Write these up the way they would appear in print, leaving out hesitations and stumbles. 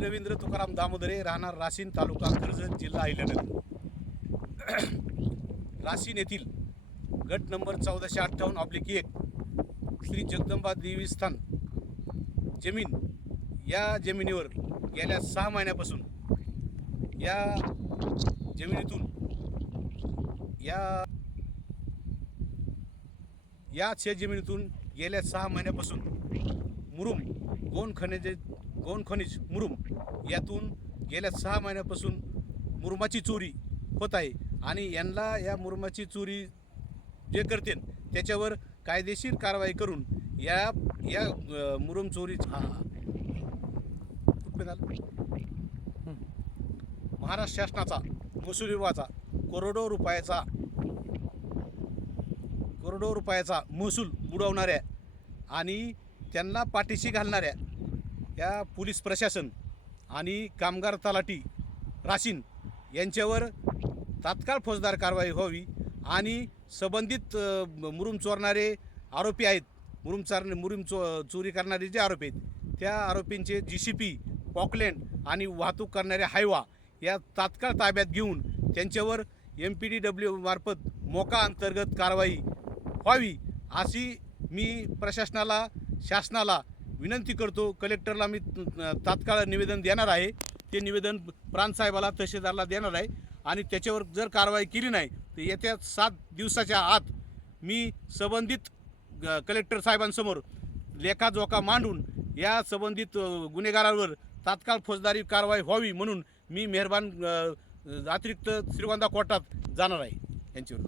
रवींद्र तुकाराम दामोदरे, राहणार राशीन, तालुका कर्जत, जिल्हा अहिल्यानगर. राशीन येथील गट नंबर 1458/1 श्री जगदंबा देवस्थान जमीन या जमिनीवर गेल्या 6 महिन्यापासून या जमिनीतून या शेतजमिनीतून गेल्या 6 महिन्यापासून मुरुम गौण खनिज मुरुम यातून गेल्या 6 महिन्यापासून मुरुमाची चोरी होत आहे आणि यांना या मुरुमाची चोरी जे करते त्याच्यावर कायदेशीर कारवाई करून या मुरुम चोरी महाराष्ट्र शासनाचा महसूल विभागाचा करोडो रुपयाचा महसूल बुडवणाऱ्या आणि त्यांना पाठीशी घालणाऱ्या या पोलीस प्रशासन आणि कामगार तलाठी राशीन यांच्यावर तात्काळ फौजदार कारवाई व्हावी आणि संबंधित मुरुम चोरणारे आरोपी आहेत, मुरुम चोरी करणारे जे आरोपी आहेत त्या आरोपींचे GCP, पॉकलँड आणि वाहतूक करणारे हायवा या तात्काळ ताब्यात घेऊन त्यांच्यावर MPDW मार्फत मोका अंतर्गत कारवाई व्हावी अशी मी प्रशासनाला, शासनाला विनंती करतो. कलेक्टरला मी तात्काळ निवेदन देणार आहे. ते निवेदन प्रांतसाहेबाला, तहसीलदारला देणार आहे आणि त्याच्यावर जर कारवाई केली नाही तर येत्या 7 दिवसाच्या आत मी संबंधित कलेक्टर साहेबांसमोर लेखाजोखा मांडून या संबंधित गुन्हेगारांवर तात्काळ फौजदारी कारवाई व्हावी म्हणून मी मेहरबान अतिरिक्त श्रीगोंदा कोर्टात जाणार आहे यांच्यावर.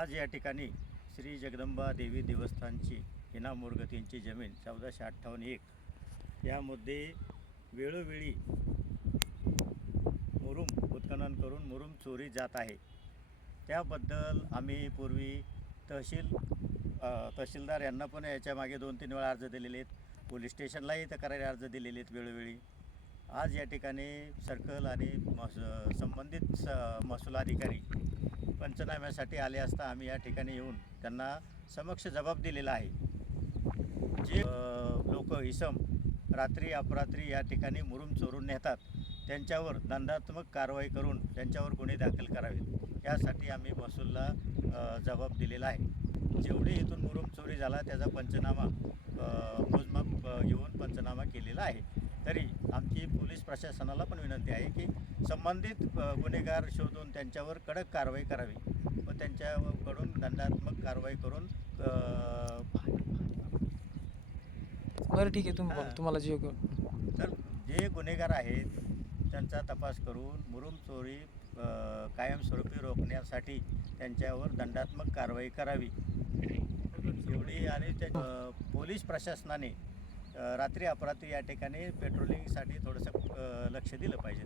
आज या ठिकाणी श्री जगदंबा देवी देवस्थानची हिना मोरगतींची जमीन 1458/1 यामध्ये वेळोवेळी मुरुम उत्खनन करून मुरुम चोरी जात आहे. त्याबद्दल आम्ही पूर्वी तहसीलदार यांना पण याच्या मागे 2-3 वेळा अर्ज दिलेले आहेत. पोलीस स्टेशनलाही तक्रारी अर्ज दिलेले आहेत वेळोवेळी. आज या ठिकाणी सर्कल आणि संबंधित महसूल अधिकारी पंचनाम्यासाठी आले असता आम्ही या ठिकाणी येऊन त्यांना समक्ष जबाब दिलेला आहे. जे लोक इसम रात्री अपरात्री या ठिकाणी मुरुम चोरून नेतात त्यांच्यावर दंडात्मक कारवाई करून त्यांच्यावर गुन्हे दाखल करावेत यासाठी आम्ही महसूलला जबाब दिलेला आहे. जेवढे इथून मुरुम चोरी झाला त्याचा पंचनामा मोजमाप घेऊन पंचनामा केलेला आहे. तरी आमची पोलीस प्रशासनाला पण विनंती आहे की संबंधित गुन्हेगार शोधून त्यांच्यावर कडक कारवाई करावी व त्यांच्याकडून दंडात्मक कारवाई करून बरं ठीक आहे. तुम्हाला जे तर जे गुन्हेगार आहेत त्यांचा तपास करून मुरुम चोरी कायमस्वरूपी रोखण्यासाठी त्यांच्यावर दंडात्मक कारवाई करावी एवढी. आणि पोलीस प्रशासनाने रात्री अपरात्री या ठिकाणी पेट्रोलिंगसाठी थोडंसं लक्ष दिलं पाहिजे.